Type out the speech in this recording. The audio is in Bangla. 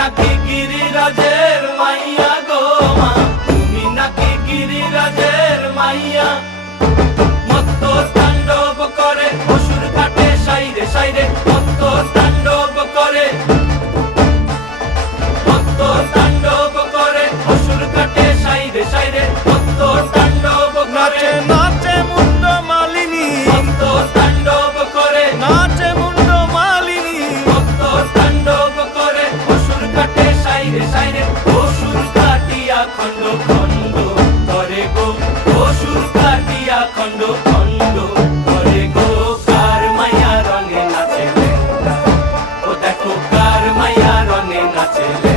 নাকি গিরিরাজের মাইয়া গো মা, তুমি নাকি গিরিরাজের মাইয়া। মত্ত তাণ্ডব করে অসুর কাটে সাইরে সাইরে, মত্ত তাণ্ডব করে, মত্ত তাণ্ডব করে অসুর কাটে সাইরে সাইরে, মত্ত তাণ্ডব করে। নাচে মুন্ড মালিনী, মত্ত তাণ্ডব করে, নাচে মুন্ড মালিনী, মত্ত তাণ্ডব করে অসুর কাটে সাইরে সাইরে, অসুর কাটিয়া খণ্ড খণ্ড করে গো, অসুর কাটিয়া খণ্ড খণ্ড করে গো। কার মায়া রঙে নাচে লেঙ্গা, ও দেখো কার মায়া রঙে নাচে লেঙ্গা।